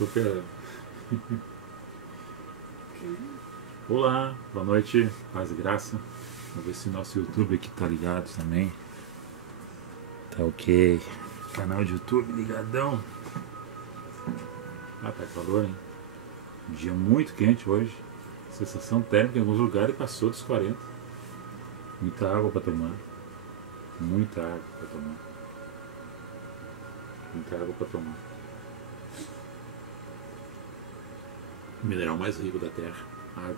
Qualquer... Olá, boa noite, paz e graça. Vamos ver se o nosso YouTube aqui tá ligado também. Tá ok. Canal de YouTube ligadão. Ah, tá calor, hein? Um dia muito quente hoje. Sensação térmica em alguns lugares passou dos 40. Muita água para tomar. Muita água para tomar. Muita água para tomar. O mineral mais rico da Terra. Água.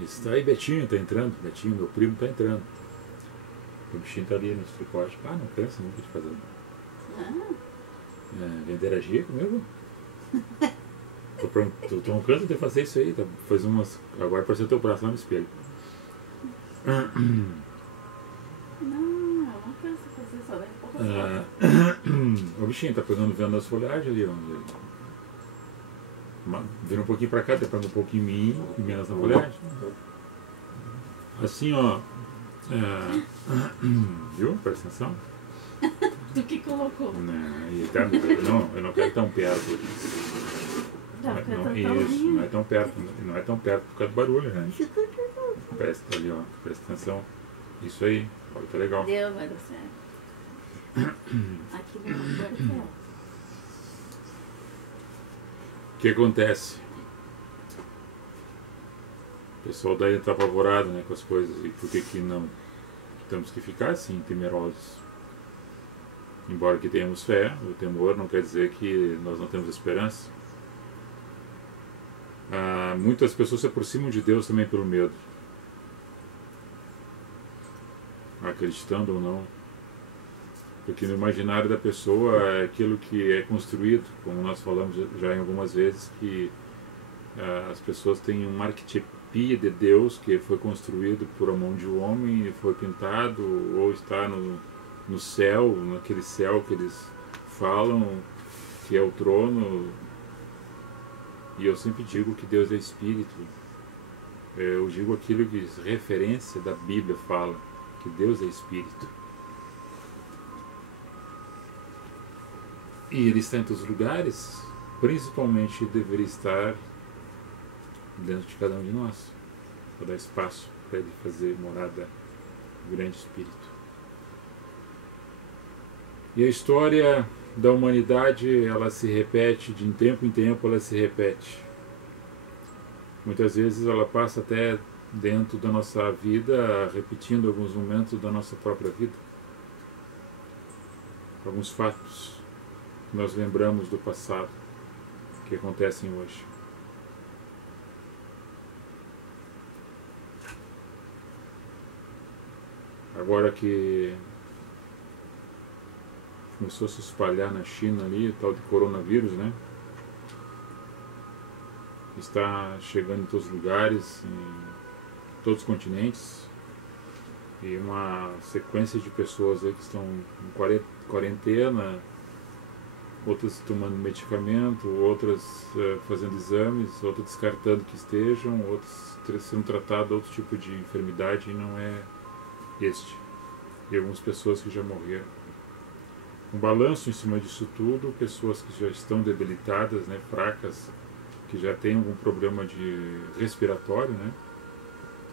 Isso tá aí, Betinho tá entrando. Betinho, meu primo, tá entrando. O bichinho tá ali nos tricotes. Ah, não cansa nunca de fazer. Vem interagir comigo? Tu não cansa de fazer isso aí, tá? Faz umas. Agora apareceu teu braço lá no espelho. Não, eu não canso de fazer, só daqui a pouco O bichinho tá pegando, vendo as folhagens ali, vira um pouquinho pra cá, depois um pouquinho em mim e menos na folhagem. Assim, ó. Viu? Presta atenção. do que colocou. Não, eu não quero tão perto. Não é tão perto. Não é tão perto por causa do barulho, né? Presta ali, ó. Presta atenção. Isso aí. Olha, tá legal. Deus, vai dar certo. Aqui não vai dar certo. O que acontece? O pessoal daí está apavorado, né, com as coisas. E por que não temos que ficar assim, temerosos? Embora que tenhamos fé, o temor não quer dizer que nós não temos esperança. Muitas pessoas se aproximam de Deus também pelo medo. Acreditando ou não. Porque no imaginário da pessoa é aquilo que é construído, como nós falamos já em algumas vezes, que as pessoas têm uma arquetipia de Deus que foi construído por a mão de um homem, foi pintado ou está no céu, naquele céu que eles falam, que é o trono. E eu sempre digo que Deus é Espírito. Eu digo aquilo que referência da Bíblia fala, que Deus é Espírito. E Ele está em todos os lugares, principalmente deveria estar dentro de cada um de nós, para dar espaço para Ele fazer morada do grande Espírito. E a história da humanidade, ela se repete, de tempo em tempo ela se repete. Muitas vezes ela passa até dentro da nossa vida, repetindo alguns momentos da nossa própria vida. Alguns fatos que nós lembramos do passado, que acontecem hoje. Agora que começou a se espalhar na China ali, o tal de coronavírus, né? Está chegando em todos os lugares, em todos os continentes, e uma sequência de pessoas aí que estão em quarentena, outras tomando medicamento, outras fazendo exames, outras descartando que estejam, outras sendo tratadas de outro tipo de enfermidade, e não é este. E algumas pessoas que já morreram. Um balanço em cima disso tudo, pessoas que já estão debilitadas, né, fracas, que já têm algum problema de respiratório, né,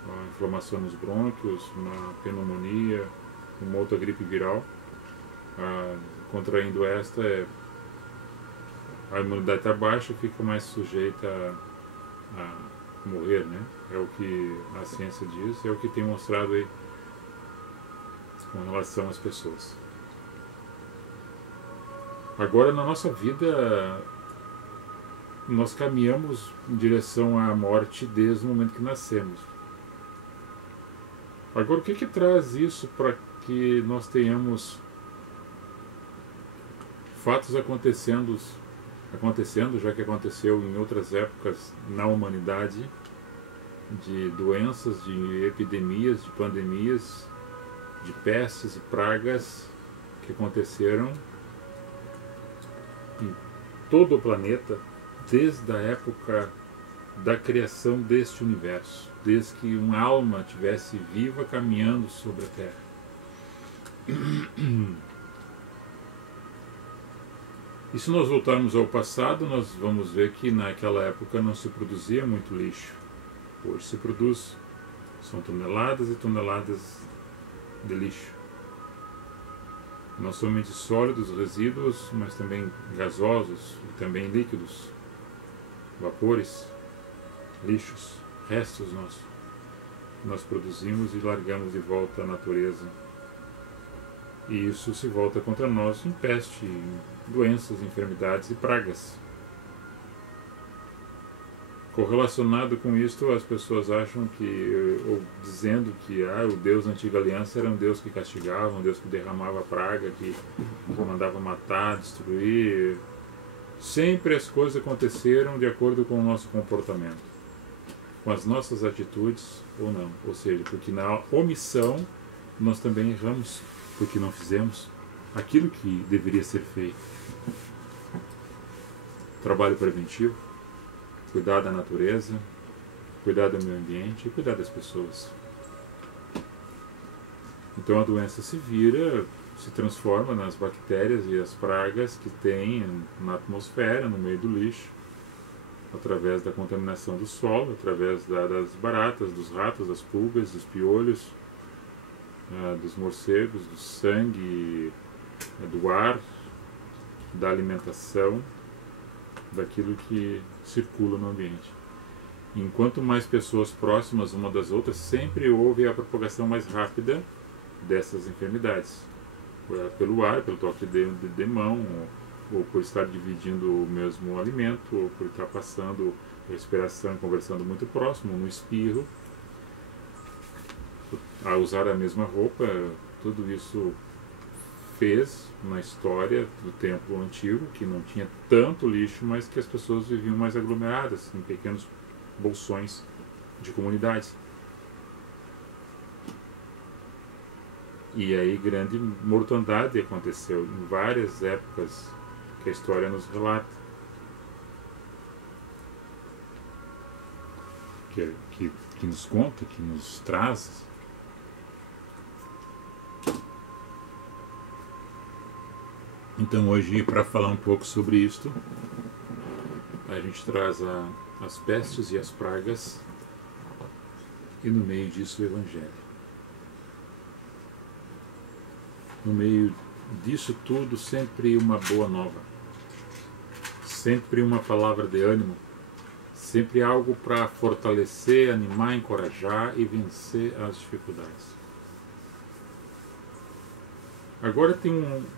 uma inflamação nos brônquios, uma pneumonia, uma outra gripe viral. Contraindo esta, a imunidade está baixa, fica mais sujeita a morrer, né? É o que a ciência diz, é o que tem mostrado aí com relação às pessoas. Agora, na nossa vida, nós caminhamos em direção à morte desde o momento que nascemos. Agora, o que traz isso para que nós tenhamos fatos acontecendo, já que aconteceu em outras épocas na humanidade, de doenças, de epidemias, de pandemias, de pestes e pragas que aconteceram em todo o planeta desde a época da criação deste universo, desde que uma alma estivesse viva caminhando sobre a Terra. E se nós voltarmos ao passado, nós vamos ver que naquela época não se produzia muito lixo. Hoje se produz, são toneladas e toneladas de lixo. Não somente sólidos, resíduos, mas também gasosos e também líquidos, vapores, lixos, restos nós produzimos e largamos de volta à natureza. E isso se volta contra nós em peste, em doenças, enfermidades e pragas. Correlacionado com isto, as pessoas acham que, ou dizendo que o Deus da antiga aliança era um Deus que castigava, um Deus que derramava praga, que mandava matar, destruir. Sempre as coisas aconteceram de acordo com o nosso comportamento, com as nossas atitudes ou não. Ou seja, porque na omissão nós também erramos, porque não fizemos aquilo que deveria ser feito. Trabalho preventivo, cuidar da natureza, cuidar do meio ambiente e cuidar das pessoas. Então a doença se vira, se transforma nas bactérias e as pragas que tem na atmosfera, no meio do lixo, através da contaminação do solo, através das baratas, dos ratos, das pulgas, dos piolhos, dos morcegos, do sangue, do ar, da alimentação, daquilo que circula no ambiente. Enquanto mais pessoas próximas uma das outras, sempre houve a propagação mais rápida dessas enfermidades. Pelo ar, pelo toque de mão, ou por estar dividindo o mesmo alimento, ou por estar passando respiração, conversando muito próximo, no espirro, a usar a mesma roupa. Tudo isso fez na história do tempo antigo, que não tinha tanto lixo, mas que as pessoas viviam mais aglomeradas, em pequenos bolsões de comunidades. E aí grande mortandade aconteceu em várias épocas que a história nos relata. Que nos conta, que nos traz. Então hoje, para falar um pouco sobre isto, a gente traz as pestes e as pragas e no meio disso o Evangelho. No meio disso tudo, sempre uma boa nova, sempre uma palavra de ânimo, sempre algo para fortalecer, animar, encorajar e vencer as dificuldades. Agora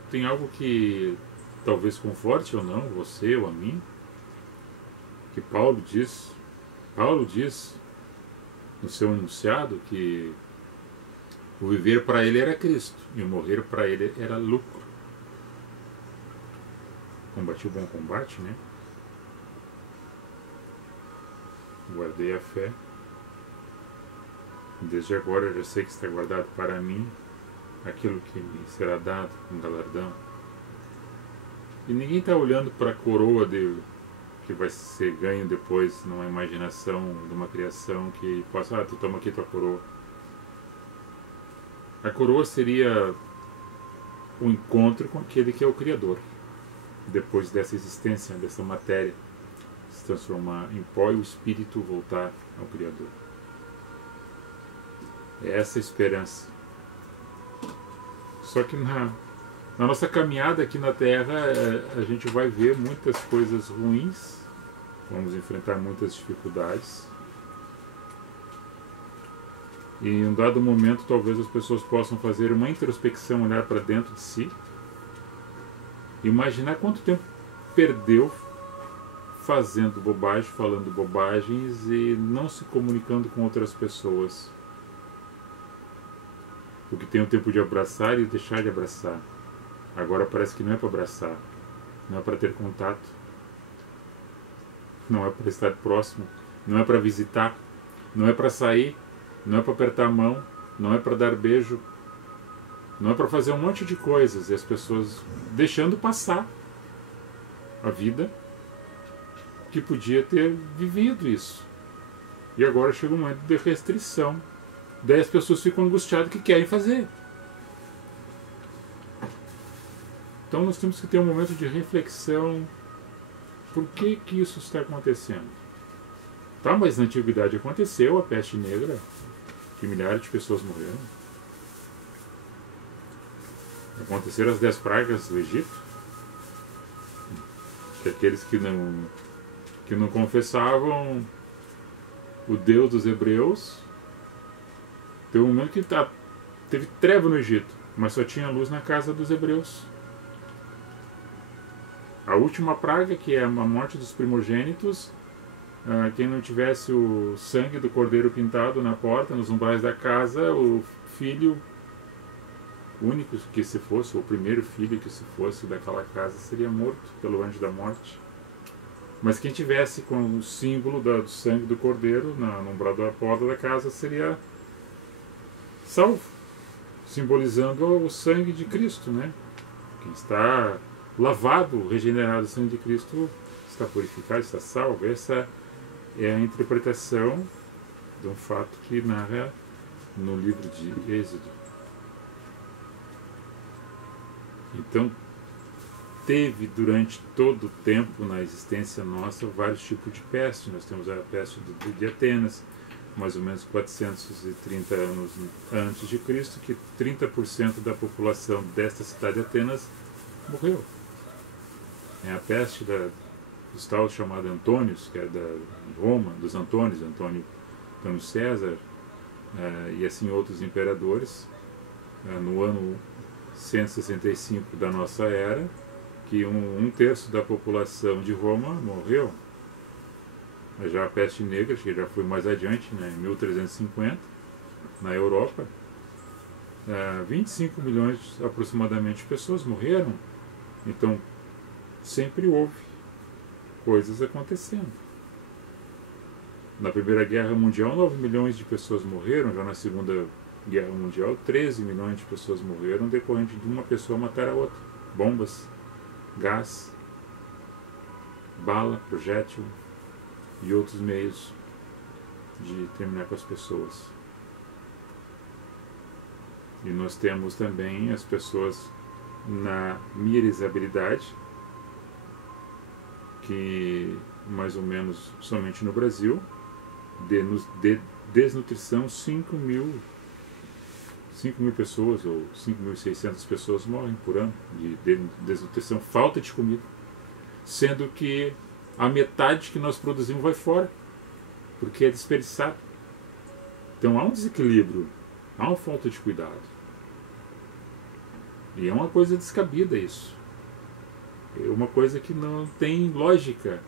tem algo que talvez conforte ou não você ou a mim, que Paulo diz no seu enunciado que o viver para ele era Cristo e o morrer para ele era lucro. Combati o bom combate, né? Guardei a fé. Desde agora eu já sei que está guardado para mim aquilo que me será dado, um galardão. E ninguém está olhando para a coroa que vai ser ganho depois numa imaginação de uma criação que possa, tu toma aqui tua coroa. A coroa seria o encontro com aquele que é o Criador, depois dessa existência, dessa matéria se transformar em pó e o espírito voltar ao Criador. É essa a esperança. Só que na nossa caminhada aqui na Terra, a gente vai ver muitas coisas ruins, vamos enfrentar muitas dificuldades. E em um dado momento, talvez as pessoas possam fazer uma introspecção, olhar para dentro de si, imaginar quanto tempo perdeu fazendo bobagem, falando bobagens e não se comunicando com outras pessoas. Porque tem o tempo de abraçar e deixar de abraçar. Agora parece que não é para abraçar, não é para ter contato, não é para estar próximo, não é para visitar, não é para sair, não é para apertar a mão, não é para dar beijo, não é para fazer um monte de coisas. E as pessoas deixando passar a vida que podia ter vivido isso. E agora chega um momento de restrição. Daí as pessoas ficam angustiadas que querem fazer. Então nós temos que ter um momento de reflexão. Por que que isso está acontecendo? Tá, mas na antiguidade aconteceu a peste negra, que milhares de pessoas morreram. Aconteceram as 10 pragas do Egito, que aqueles que não confessavam o Deus dos hebreus, teve um momento que teve treva no Egito, mas só tinha luz na casa dos hebreus. A última praga, que é a morte dos primogênitos, quem não tivesse o sangue do cordeiro pintado na porta, nos umbrais da casa, o filho único que se fosse, ou o primeiro filho que se fosse daquela casa, seria morto pelo anjo da morte. Mas quem tivesse com o símbolo do sangue do cordeiro no umbral da porta da casa seria salvo, simbolizando o sangue de Cristo, né? Quem está lavado, regenerado o sangue de Cristo, está purificado, está salvo. Essa é a interpretação de um fato que narra no livro de Êxodo. Então, teve durante todo o tempo na existência nossa vários tipos de peste. Nós temos a peste de Atenas, mais ou menos 430 anos antes de Cristo, que 30% da população desta cidade de Atenas morreu. É a peste dos tal chamado Antônios, que é de Roma, dos Antônios, Antônio César, e assim outros imperadores, no ano 165 da nossa era, que um terço da população de Roma morreu. Mas já a peste negra, que já foi mais adiante, né, em 1350, na Europa, 25 milhões aproximadamente de pessoas morreram. Então, sempre houve coisas acontecendo. Na Primeira Guerra Mundial, 9 milhões de pessoas morreram. Já na Segunda Guerra Mundial, 13 milhões de pessoas morreram decorrente de uma pessoa matar a outra. Bombas, gás, bala, projétil e outros meios de terminar com as pessoas. E nós temos também as pessoas na miserabilidade, que mais ou menos somente no Brasil, de desnutrição, 5 mil pessoas ou 5.600 pessoas morrem por ano de desnutrição, falta de comida, sendo que a metade que nós produzimos vai fora, porque é desperdiçado. Então há um desequilíbrio, há uma falta de cuidado. E é uma coisa descabida isso. É uma coisa que não tem lógica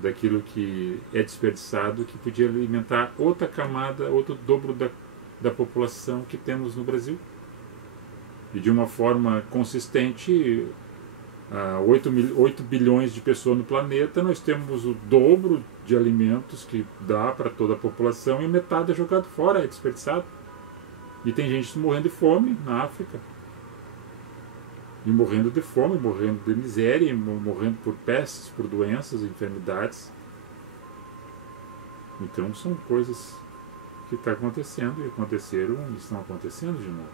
daquilo que é desperdiçado, que podia alimentar outra camada, outro dobro da população que temos no Brasil. E de uma forma consistente, 8 bilhões de pessoas no planeta, nós temos o dobro de alimentos que dá para toda a população e metade é jogado fora, é desperdiçado. E tem gente morrendo de fome na África. E morrendo de fome, morrendo de miséria, morrendo por pestes, por doenças, enfermidades. Então são coisas que estão acontecendo e aconteceram e estão acontecendo de novo.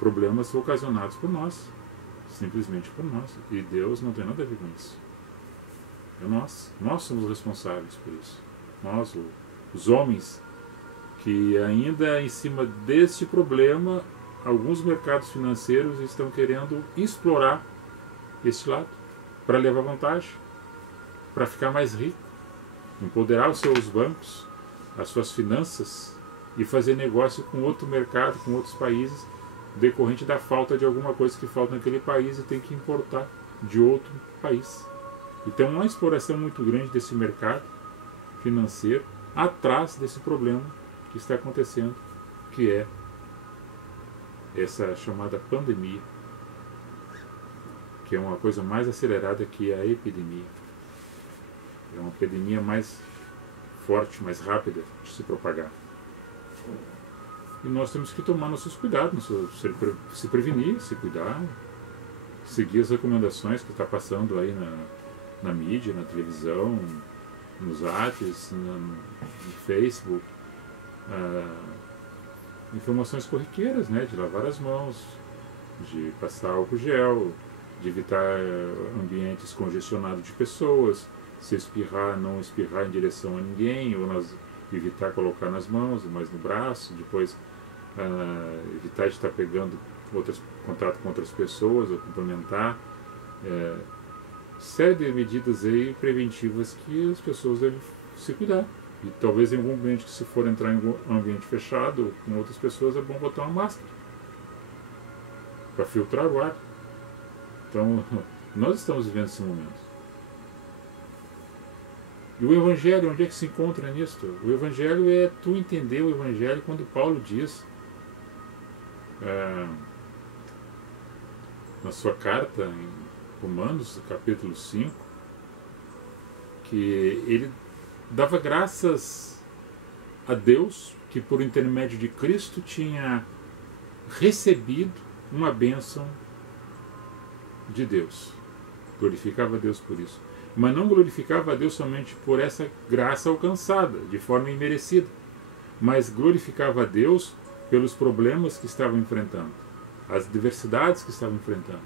Problemas ocasionados por nós, simplesmente por nós. E Deus não tem nada a ver com isso. É nós somos responsáveis por isso. Nós, os homens, que ainda em cima deste problema, alguns mercados financeiros estão querendo explorar este lado para levar vantagem, para ficar mais rico, empoderar os seus bancos, as suas finanças e fazer negócio com outro mercado, com outros países, decorrente da falta de alguma coisa que falta naquele país e tem que importar de outro país. Então, uma exploração muito grande desse mercado financeiro atrás desse problema que está acontecendo, que é essa chamada pandemia, que é uma coisa mais acelerada que a epidemia. É uma epidemia mais forte, mais rápida de se propagar. E nós temos que tomar nossos cuidados, se prevenir, se cuidar, seguir as recomendações que está passando aí na mídia, na televisão, nos WhatsApp, no Facebook, informações corriqueiras, né, de lavar as mãos, de passar álcool gel, de evitar ambientes congestionados de pessoas, se espirrar, não espirrar em direção a ninguém, ou evitar colocar nas mãos, mas no braço, depois evitar de estar pegando contato com outras pessoas, ou cumprimentar. Série de medidas aí preventivas que as pessoas devem se cuidar. E talvez em algum ambiente que, se for entrar em um ambiente fechado com outras pessoas, é bom botar uma máscara para filtrar o ar. Então, nós estamos vivendo esse momento. E o Evangelho, onde é que se encontra nisso? O Evangelho é tu entender o Evangelho quando Paulo diz na sua carta em Romanos, capítulo 5, que ele dava graças a Deus que por intermédio de Cristo tinha recebido uma bênção de Deus. Glorificava a Deus por isso. Mas não glorificava a Deus somente por essa graça alcançada, de forma imerecida, mas glorificava a Deus pelos problemas que estavam enfrentando, as adversidades que estavam enfrentando.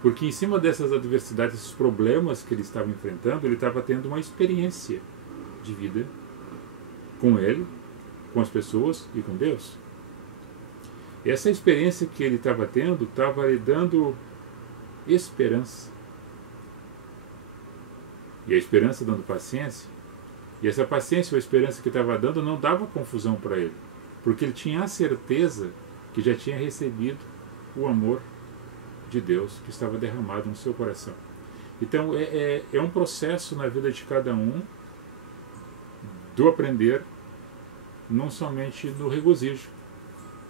Porque em cima dessas adversidades, esses problemas que ele estava enfrentando, ele estava tendo uma experiência de vida com ele, com as pessoas e com Deus. E essa experiência que ele estava tendo estava lhe dando esperança. E a esperança dando paciência. E essa paciência ou esperança que estava dando não dava confusão para ele, porque ele tinha a certeza que já tinha recebido o amor de Deus que estava derramado no seu coração. Então é um processo na vida de cada um do aprender, não somente no regozijo,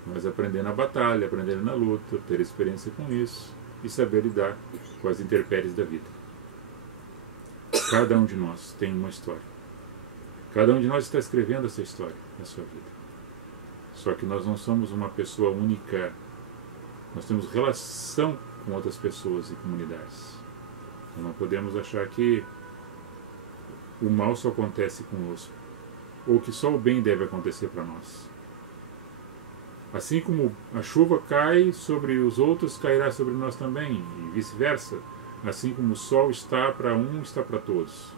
mas aprender na batalha, aprender na luta, ter experiência com isso e saber lidar com as intempéries da vida. Cada um de nós tem uma história. Cada um de nós está escrevendo essa história na sua vida. Só que nós não somos uma pessoa única. Nós temos relação com outras pessoas e comunidades. Então não podemos achar que o mal só acontece conosco, ou que só o bem deve acontecer para nós. Assim como a chuva cai sobre os outros, cairá sobre nós também, e vice-versa. Assim como o sol está para um, está para todos.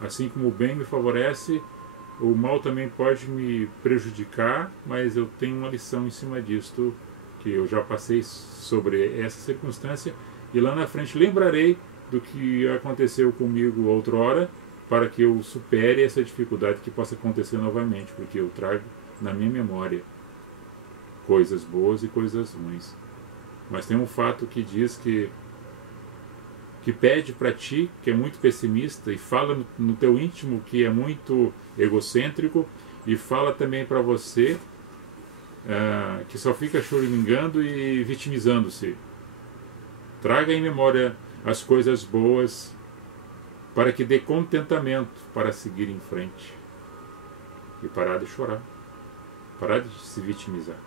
Assim como o bem me favorece, o mal também pode me prejudicar, mas eu tenho uma lição em cima disto, que eu já passei sobre essa circunstância, e lá na frente lembrarei do que aconteceu comigo outrora, para que eu supere essa dificuldade que possa acontecer novamente, porque eu trago na minha memória coisas boas e coisas ruins. Mas tem um fato que diz que pede para ti, que é muito pessimista, e fala no teu íntimo, que é muito egocêntrico, e fala também para você, que só fica choramingando e vitimizando-se. Traga em memória as coisas boas, para que dê contentamento para seguir em frente e parar de chorar, parar de se vitimizar.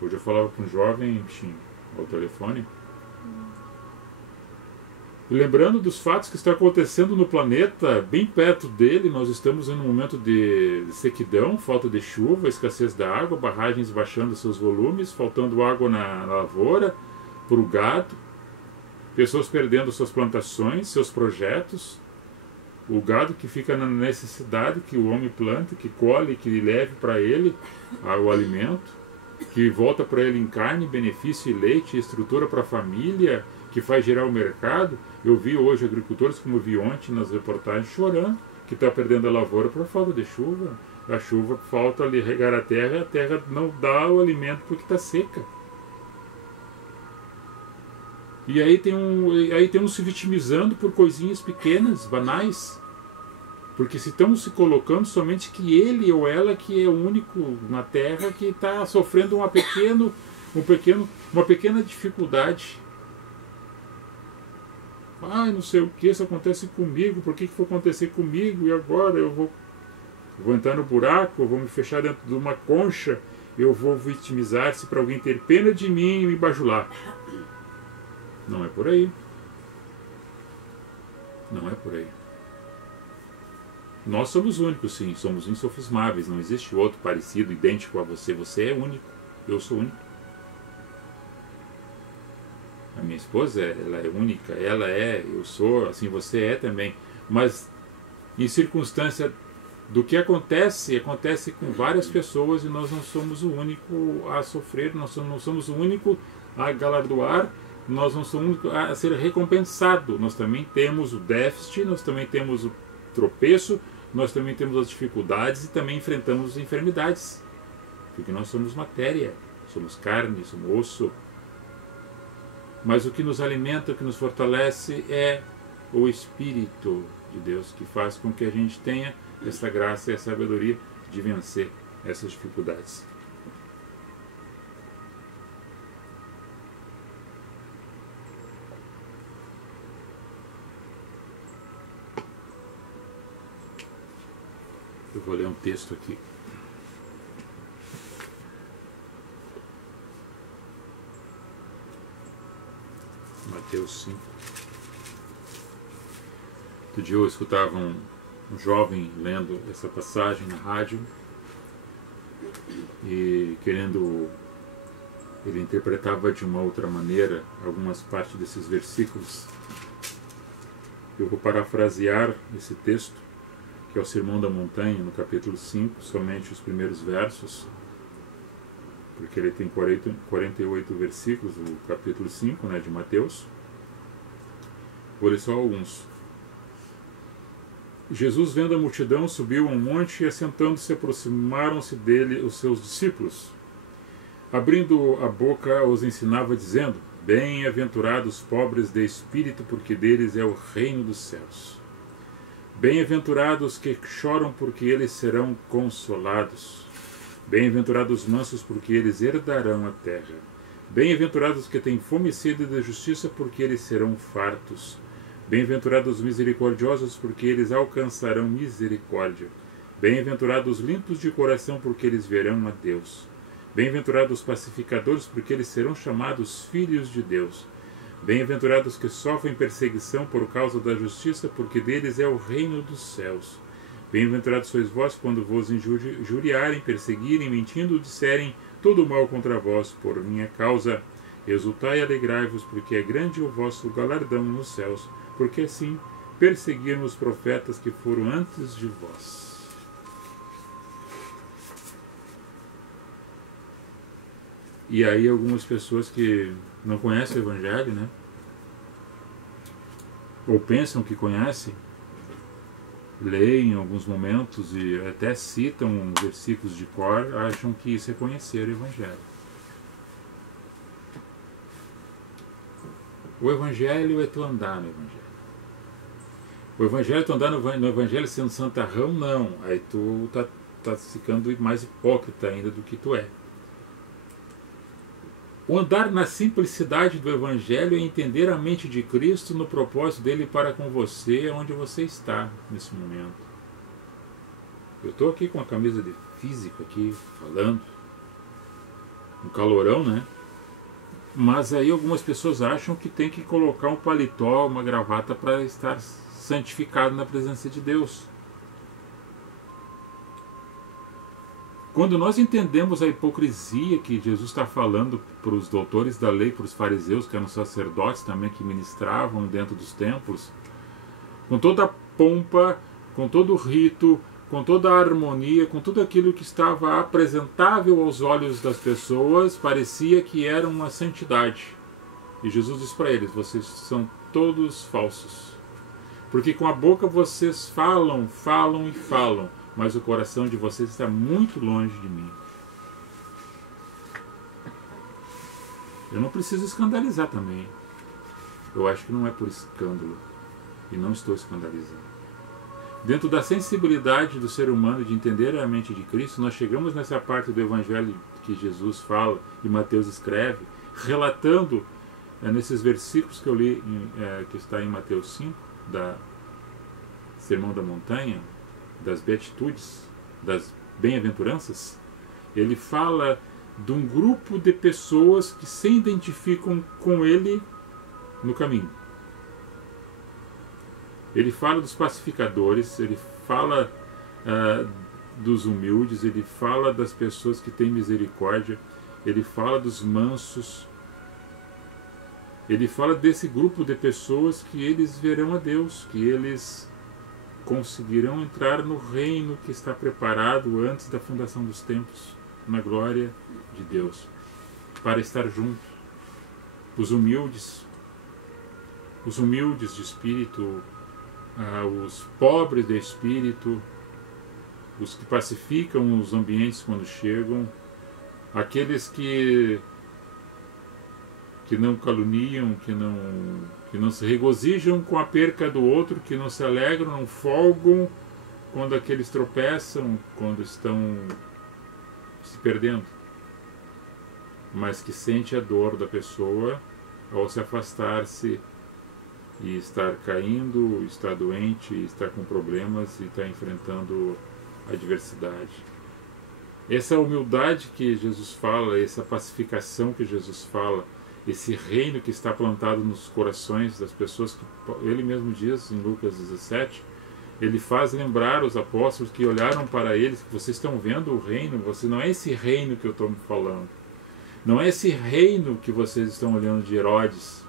Hoje eu falava com um jovem ao telefone, lembrando dos fatos que estão acontecendo no planeta, bem perto dele. Nós estamos em um momento de sequidão, falta de chuva, escassez da água, barragens baixando seus volumes, faltando água na lavoura, para o gado, pessoas perdendo suas plantações, seus projetos, o gado que fica na necessidade que o homem planta, que colhe, que leve para ele o alimento, que volta para ele em carne, benefício e leite, estrutura para a família, que faz girar o mercado. Eu vi hoje agricultores, como eu vi ontem nas reportagens, chorando que está perdendo a lavoura por falta de chuva. A chuva falta ali regar a terra não dá o alimento porque está seca. E aí tem um se vitimizando por coisinhas pequenas, banais, porque se estamos se colocando somente que ele ou ela que é o único na terra que está sofrendo uma pequena dificuldade. Não sei o que, isso acontece comigo, por que foi acontecer comigo, e agora eu vou entrar no buraco, eu vou me fechar dentro de uma concha, eu vou vitimizar-se para alguém ter pena de mim e me bajular. Não é por aí. Não é por aí. Nós somos únicos, sim, somos insofismáveis, não existe outro parecido, idêntico a você. Você é único, eu sou único. A minha esposa, ela é única, ela é, eu sou, assim, você é também. Mas em circunstância do que acontece, acontece com várias pessoas e nós não somos o único a sofrer, nós não somos o único a galardoar, nós não somos o único a ser recompensado. Nós também temos o déficit, nós também temos o tropeço, nós também temos as dificuldades e também enfrentamos as enfermidades. Porque nós somos matéria, somos carne, somos osso. Mas o que nos alimenta, o que nos fortalece é o Espírito de Deus, que faz com que a gente tenha essa graça e a sabedoria de vencer essas dificuldades. Eu vou ler um texto aqui. Mateus 5. Outro dia eu escutava um jovem lendo essa passagem na rádio e ele interpretava de uma outra maneira algumas partes desses versículos. Eu vou parafrasear esse texto, que é o Sermão da Montanha, no capítulo 5, somente os primeiros versos, porque ele tem 48 versículos, o capítulo 5, né, de Mateus. Vou ler só alguns. Jesus, vendo a multidão, subiu a um monte e, assentando-se, aproximaram-se dele os seus discípulos. Abrindo a boca, os ensinava, dizendo: Bem-aventurados os pobres de espírito, porque deles é o reino dos céus. Bem-aventurados que choram, porque eles serão consolados. Bem-aventurados os mansos, porque eles herdarão a terra. Bem-aventurados que têm fome e sede de justiça, porque eles serão fartos. Bem-aventurados os misericordiosos, porque eles alcançarão misericórdia. Bem-aventurados os limpos de coração, porque eles verão a Deus. Bem-aventurados os pacificadores, porque eles serão chamados filhos de Deus. Bem-aventurados que sofrem perseguição por causa da justiça, porque deles é o reino dos céus. Bem-aventurados sois vós quando vos injuriarem, perseguirem, mentindo, disserem todo o mal contra vós por minha causa. Exultai e alegrai-vos, porque é grande o vosso galardão nos céus, porque assim perseguiram os profetas que foram antes de vós. E aí algumas pessoas que não conhecem o Evangelho, né? Ou pensam que conhecem, leem em alguns momentos e até citam versículos de cor, acham que isso é conhecer o Evangelho. O Evangelho é tu andar no Evangelho. O Evangelho é tu andar no Evangelho sendo santarrão, não. Aí tu tá ficando mais hipócrita ainda do que tu é. O andar na simplicidade do Evangelho é entender a mente de Cristo no propósito dele para com você, onde você está nesse momento. Eu estou aqui com a camisa de físico aqui, falando. Um calorão, né? Mas aí algumas pessoas acham que tem que colocar um paletó, uma gravata para estar santificado na presença de Deus. Quando nós entendemos a hipocrisia que Jesus está falando para os doutores da lei, para os fariseus, que eram sacerdotes também, que ministravam dentro dos templos, com toda a pompa, com todo o rito, com toda a harmonia, com tudo aquilo que estava apresentável aos olhos das pessoas, parecia que era uma santidade. E Jesus diz para eles: vocês são todos falsos. Porque com a boca vocês falam, falam e falam, mas o coração de vocês está muito longe de mim. Eu não preciso escandalizar também. Eu acho que não é por escândalo. E não estou escandalizando. Dentro da sensibilidade do ser humano de entender a mente de Cristo, nós chegamos nessa parte do Evangelho que Jesus fala e Mateus escreve, relatando nesses versículos que eu li, que está em Mateus 5, da Sermão da Montanha, das beatitudes, das bem-aventuranças. Ele fala de um grupo de pessoas que se identificam com ele no caminho. Ele fala dos pacificadores, ele fala dos humildes, ele fala das pessoas que têm misericórdia, ele fala dos mansos. Ele fala desse grupo de pessoas que eles verão a Deus, que eles conseguirão entrar no reino que está preparado antes da fundação dos tempos, na glória de Deus, para estar juntos. Os humildes de espírito, os pobres de espírito, os que pacificam os ambientes quando chegam, aqueles que não caluniam, que não se regozijam com a perca do outro, que não se alegram, não folgam quando aqueles tropeçam, quando estão se perdendo, mas que sente a dor da pessoa ao se afastar-se e estar caindo, estar doente, estar com problemas e estar enfrentando adversidade. Essa humildade que Jesus fala, essa pacificação que Jesus fala, esse reino que está plantado nos corações das pessoas, que ele mesmo diz em Lucas 17, ele faz lembrar os apóstolos que olharam para eles, que vocês estão vendo o reino, não é esse reino que eu estou falando, não é esse reino que vocês estão olhando de Herodes,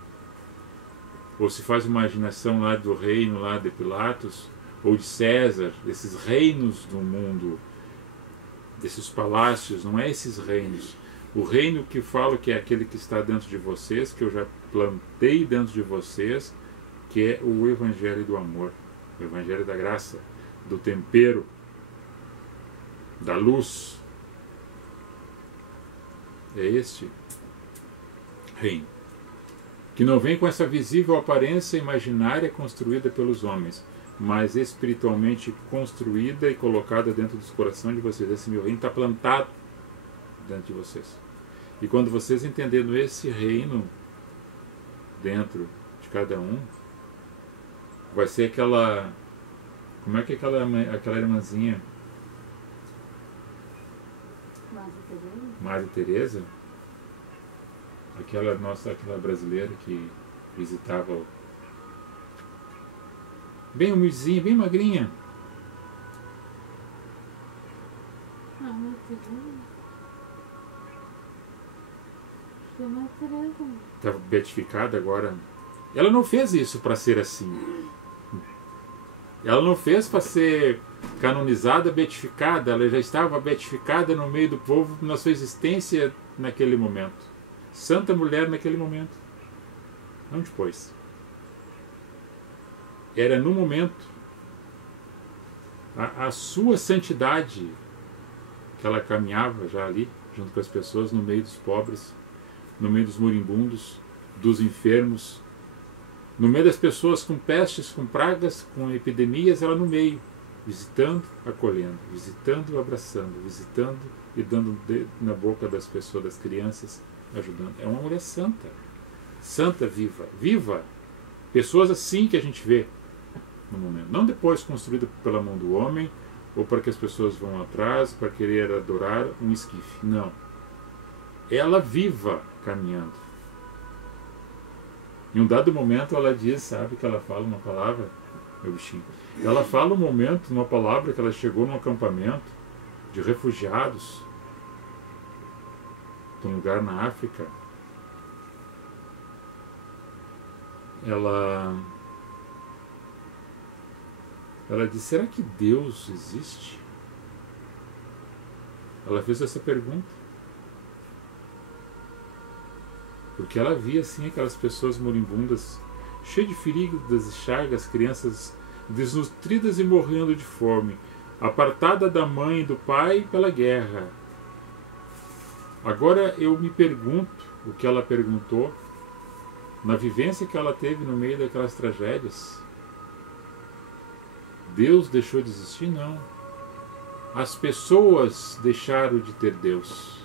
ou se faz imaginação lá do reino lá de Pilatos, ou de César, desses reinos do mundo, desses palácios, não é esses reinos. O reino que falo que é aquele que está dentro de vocês, que eu já plantei dentro de vocês, que é o Evangelho do amor, o Evangelho da graça, do tempero, da luz. É este reino, que não vem com essa visível aparência imaginária construída pelos homens, mas espiritualmente construída e colocada dentro dos corações de vocês. Esse meu reino está plantado dentro de vocês. E quando vocês entendendo esse reino dentro de cada um, vai ser aquela... Como é que aquela irmãzinha? Madre Teresa? Aquela brasileira que visitava bem humildezinha, bem magrinha. Está beatificada agora. Ela não fez isso para ser assim. Ela não fez para ser canonizada, beatificada. Ela já estava beatificada no meio do povo na sua existência naquele momento. Santa mulher naquele momento. Não depois. Era no momento. A sua santidade que ela caminhava já ali, junto com as pessoas, no meio dos pobres, no meio dos moribundos, dos enfermos, no meio das pessoas com pestes, com pragas, com epidemias, ela no meio, visitando, acolhendo, visitando, abraçando, visitando e dando na boca das pessoas, das crianças, ajudando. É uma mulher santa, santa, viva, viva. Pessoas assim que a gente vê no momento, não depois construída pela mão do homem, ou para que as pessoas vão atrás, para querer adorar um esquife, não. Ela viva, caminhando. Em um dado momento ela diz, sabe que ela fala uma palavra, meu bichinho, ela fala um momento, uma palavra que ela chegou num acampamento de refugiados de um lugar na África. Ela disse, será que Deus existe? Ela fez essa pergunta. Porque ela via assim aquelas pessoas moribundas, cheias de feridas e chagas, crianças desnutridas e morrendo de fome, apartada da mãe e do pai pela guerra. Agora eu me pergunto o que ela perguntou na vivência que ela teve no meio daquelas tragédias. Deus deixou de existir? Não. As pessoas deixaram de ter Deus.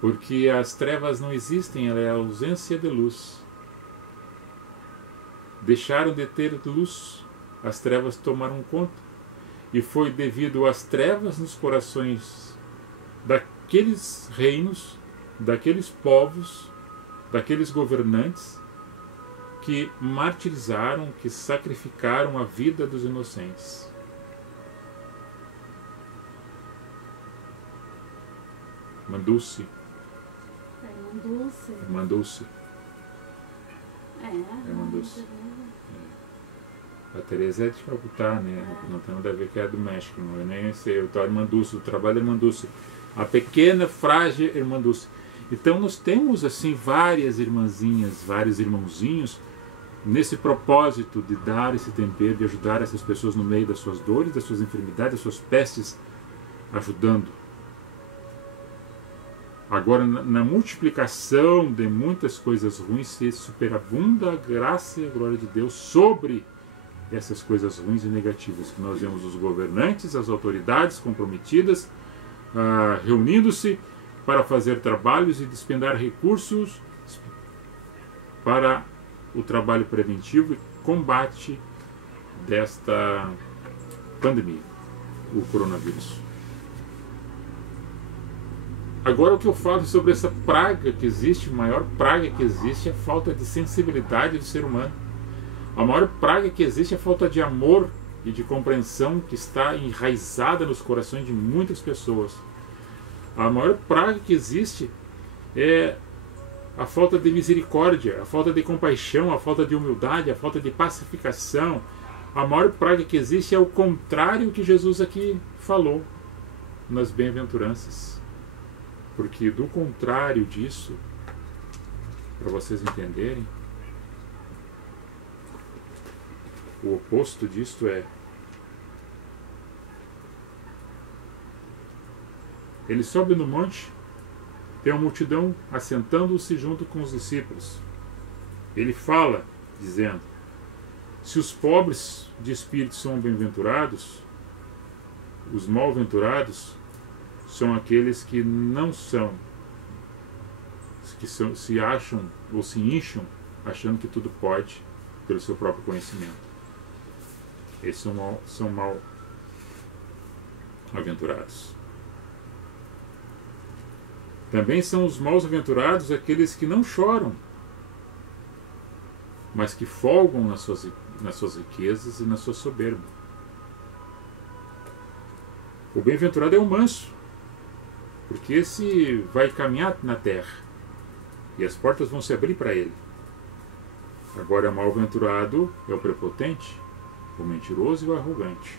Porque as trevas não existem, ela é a ausência de luz. Deixaram de ter luz, as trevas tomaram conta. E foi devido às trevas nos corações daqueles reinos, daqueles povos, daqueles governantes que martirizaram, que sacrificaram a vida dos inocentes. Dulce. Irmã Dulce. Irmã Dulce. A Teresa é de Calcutá, né? Não tem nada a ver que é do México, não. Eu nem sei. Eu estou a Irmã Dulce, do trabalho da Irmã Dulce. A pequena, frágil Irmã Dulce. Então nós temos assim várias irmãzinhas, vários irmãozinhos nesse propósito de dar esse tempero, de ajudar essas pessoas no meio das suas dores, das suas enfermidades, das suas pestes, ajudando. Agora, na multiplicação de muitas coisas ruins, se superabunda a graça e a glória de Deus sobre essas coisas ruins e negativas que nós vemos os governantes, as autoridades comprometidas, reunindo-se para fazer trabalhos e despendar recursos para o trabalho preventivo e combate desta pandemia, o coronavírus. Agora o que eu falo sobre essa praga que existe, a maior praga que existe é a falta de sensibilidade do ser humano. A maior praga que existe é a falta de amor e de compreensão que está enraizada nos corações de muitas pessoas. A maior praga que existe é a falta de misericórdia, a falta de compaixão, a falta de humildade, a falta de pacificação. A maior praga que existe é o contrário que Jesus aqui falou nas bem-aventuranças. Porque do contrário disso, para vocês entenderem, o oposto disto é: ele sobe no monte, tem uma multidão assentando-se junto com os discípulos. Ele fala, dizendo: se os pobres de espírito são bem-aventurados, os mal-aventurados são aqueles que não são, se acham ou se incham achando que tudo pode pelo seu próprio conhecimento. Esses são mal-aventurados. Também são os mal-aventurados aqueles que não choram, mas que folgam nas suas riquezas e na sua soberba. O bem-aventurado é o manso, porque esse vai caminhar na terra e as portas vão se abrir para ele. Agora, o mal-aventurado é o prepotente, o mentiroso e o arrogante.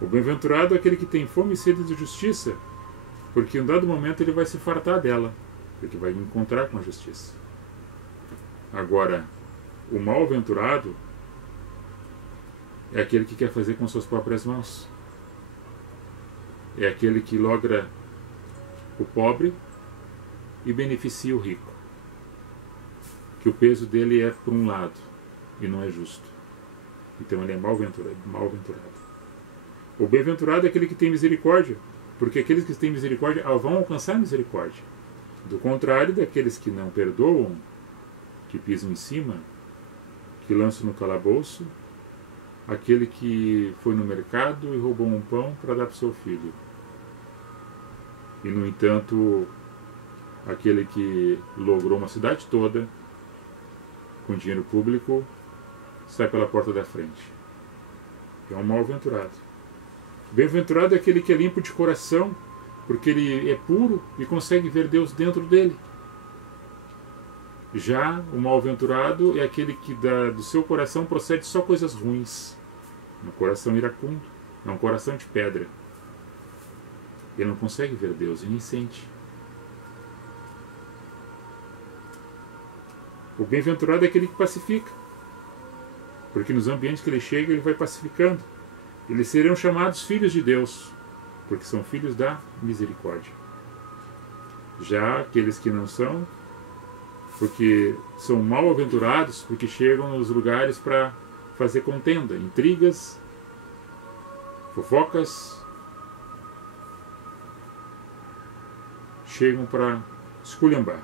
O bem-aventurado é aquele que tem fome e sede de justiça, porque em um dado momento ele vai se fartar dela, porque vai encontrar com a justiça. Agora, o mal-aventurado é aquele que quer fazer com suas próprias mãos. É aquele que logra o pobre e beneficia o rico. Que o peso dele é por um lado e não é justo. Então ele é mal-aventurado. O bem-aventurado é aquele que tem misericórdia, porque aqueles que têm misericórdia vão alcançar misericórdia. Do contrário daqueles que não perdoam, que pisam em cima, que lançam no calabouço, aquele que foi no mercado e roubou um pão para dar para o seu filho. E, no entanto, aquele que logrou uma cidade toda com dinheiro público sai pela porta da frente. É um mal-aventurado. Bem-aventurado é aquele que é limpo de coração, porque ele é puro e consegue ver Deus dentro dele. Já o mal-aventurado é aquele que do seu coração procede só coisas ruins. Um coração iracundo, é um coração de pedra. Ele não consegue ver Deus e nem sente. O bem-aventurado é aquele que pacifica, porque nos ambientes que ele chega, ele vai pacificando. Eles serão chamados filhos de Deus, porque são filhos da misericórdia. Já aqueles que não são, porque são mal-aventurados, porque chegam nos lugares para fazer contenda, intrigas, fofocas, chegam para esculhambar.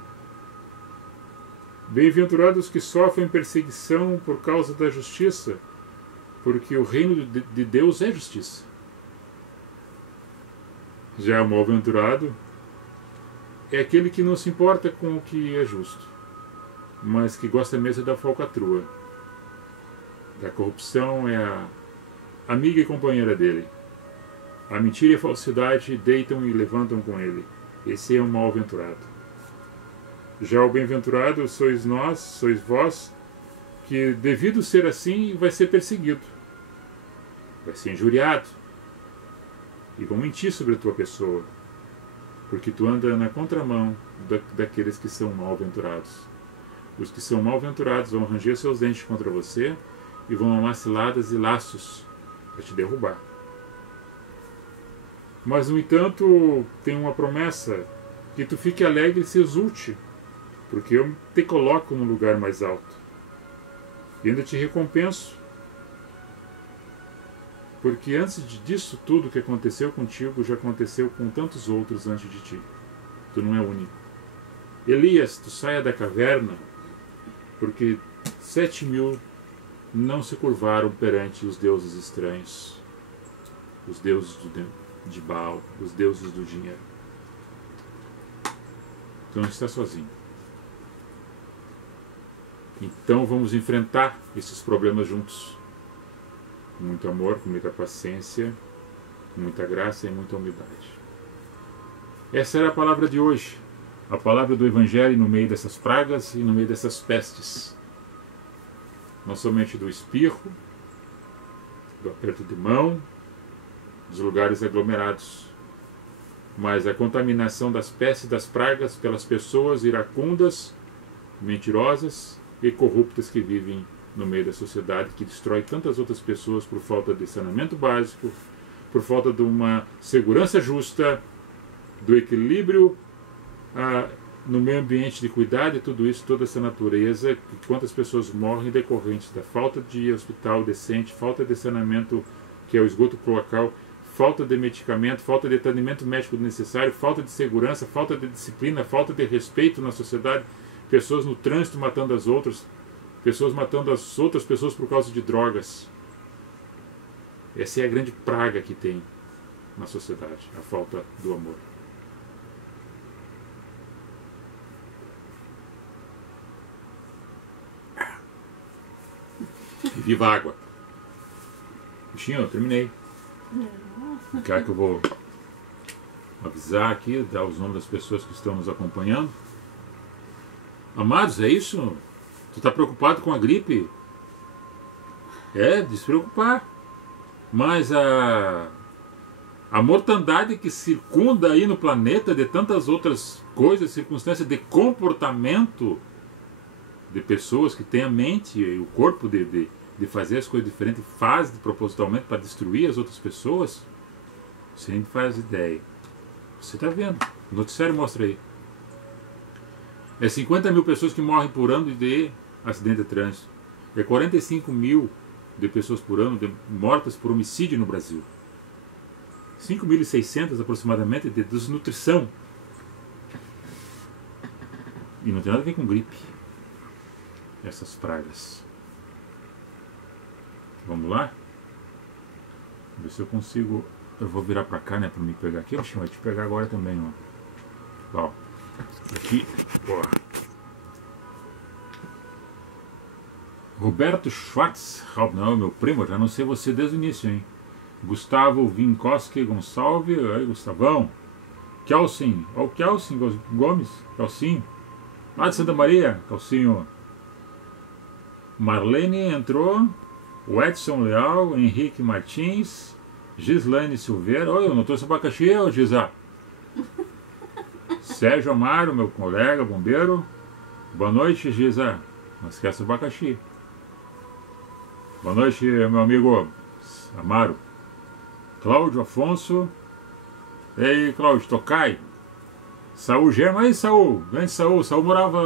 Bem-aventurados que sofrem perseguição por causa da justiça, porque o reino de Deus é justiça. Já o mal-aventurado é aquele que não se importa com o que é justo, mas que gosta mesmo da falcatrua. Da corrupção é a amiga e companheira dele. A mentira e a falsidade deitam e levantam com ele. Esse é um mal-aventurado. Já o bem-aventurado sois nós, sois vós, que devido ser assim vai ser perseguido, vai ser injuriado, e vão mentir sobre a tua pessoa, porque tu anda na contramão daqueles que são mal-aventurados. Os que são mal-aventurados vão ranger seus dentes contra você e vão amar ciladas e laços para te derrubar. Mas, no entanto, tem uma promessa, que tu fique alegre e se exulte, porque eu te coloco no lugar mais alto. E ainda te recompenso, porque antes disso tudo que aconteceu contigo, já aconteceu com tantos outros antes de ti. Tu não é único. Elias, tu saia da caverna, porque 7.000 não se curvaram perante os deuses estranhos, os deuses de Baal, os deuses do dinheiro. Tu não está sozinho. Então vamos enfrentar esses problemas juntos. Com muito amor, com muita paciência, com muita graça e muita humildade. Essa era a palavra de hoje. A palavra do Evangelho no meio dessas pragas e no meio dessas pestes. Não somente do espirro, do aperto de mão, dos lugares aglomerados, mas a contaminação das pestes e das pragas pelas pessoas iracundas, mentirosas e corruptas que vivem no meio da sociedade, que destrói tantas outras pessoas por falta de saneamento básico, por falta de uma segurança justa, do equilíbrio no meio ambiente, de cuidar de tudo isso, toda essa natureza, quantas pessoas morrem decorrentes da falta de hospital decente, falta de saneamento, que é o esgoto cloacal, falta de medicamento, falta de atendimento médico necessário, falta de segurança, falta de disciplina, falta de respeito na sociedade, pessoas no trânsito matando as outras, pessoas matando as outras pessoas por causa de drogas. Essa é a grande praga que tem na sociedade, a falta do amor. E viva a água. Bichinho, eu terminei. Quer que eu vou avisar aqui, dar os nomes das pessoas que estão nos acompanhando? Amados, é isso? Tu está preocupado com a gripe? É, despreocupar. Mas a mortandade que circunda aí no planeta de tantas outras coisas, circunstâncias de comportamento de pessoas que têm a mente e o corpo de fazer as coisas diferentes, faz propositalmente para destruir as outras pessoas, você nem faz ideia. Você está vendo, o noticiário mostra aí. É 50.000 pessoas que morrem por ano de acidente de trânsito. É 45.000 de pessoas por ano mortas por homicídio no Brasil. 5.600 aproximadamente de desnutrição. E não tem nada a ver com gripe. Essas pragas. Vamos lá? Vamos ver se eu consigo. Eu vou virar pra cá, né? Pra me pegar aqui. Oxe, vai te pegar agora também, ó. Ó. Aqui. Ó. Roberto Schwartz. Não, meu primo, já não sei você desde o início, hein? Gustavo Vinkoski Gonçalves. Aí, Gustavão. Kelsin. Ó, o Kelsin Gomes. Kelsinho. Lá de Santa Maria. Kelsinho. Marlene entrou, o Edson Leal, Henrique Martins, Gislaine Silveira. Oi, eu não trouxe abacaxi, ô Gisa. Sérgio Amaro, meu colega, bombeiro. Boa noite, Gisa. Não esquece o abacaxi. Boa noite, meu amigo Amaro. Cláudio Afonso. Ei, Cláudio, Tocai. Saúl Gema. Aí, Saúl. Grande Saúl. Saúl morava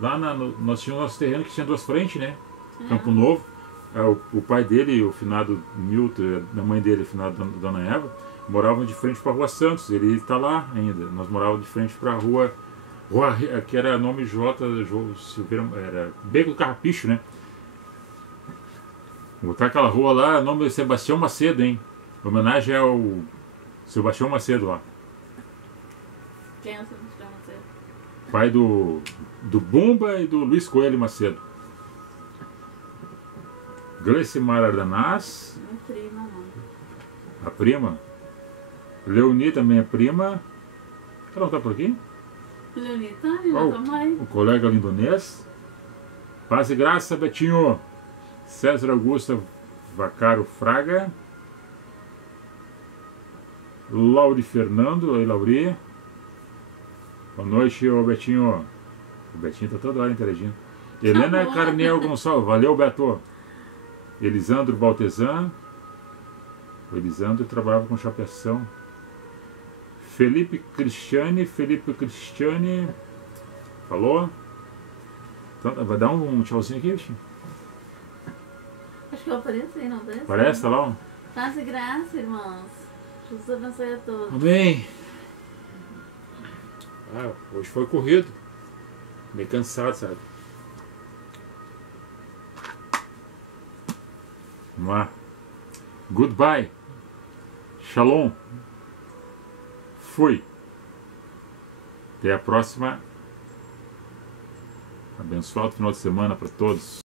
lá nós tínhamos nosso terreno que tinha duas frentes, né? Campo Novo. O pai dele, o finado Milton, a mãe dele, a finada Dona Eva, moravam de frente para a Rua Santos. Ele está lá ainda. Nós morávamos de frente para a rua que era nome J. Silveira, era Beco do Carrapicho, né? Vou botar aquela rua lá, nome de Sebastião Macedo, hein? Em homenagem ao Sebastião Macedo lá. Quem é o Sebastião Macedo? Pai do Bumba e do Luiz Coelho Macedo. Gleicimar Ardanaz. Minha prima, não. A prima. Leoni também é prima. Ela não está por aqui? Leonitane, Ó, na tua mãe. o colega lindonês. Paz e graça, Betinho. César Augusto Vacaro Fraga. Lauri Fernando. Oi, Lauri. Boa noite, ô Betinho. O Betinho tá toda hora interagindo. Helena bom. Carnel Gonçalves. Valeu, Beto. Elisandro Baltesan. O Elisandro trabalhava com chapeação. Felipe Cristiane. Falou? Então, vai dar um tchauzinho aqui, bichinho? Acho que eu apareci, não apareci? Parece, tá lá? Ó. Paz e graça, irmãos. Jesus abençoe a todos. Amém. Ah, hoje foi corrido. Meio cansado, sabe? Vamos lá. Goodbye. Shalom. Fui. Até a próxima. Abençoado final de semana para todos.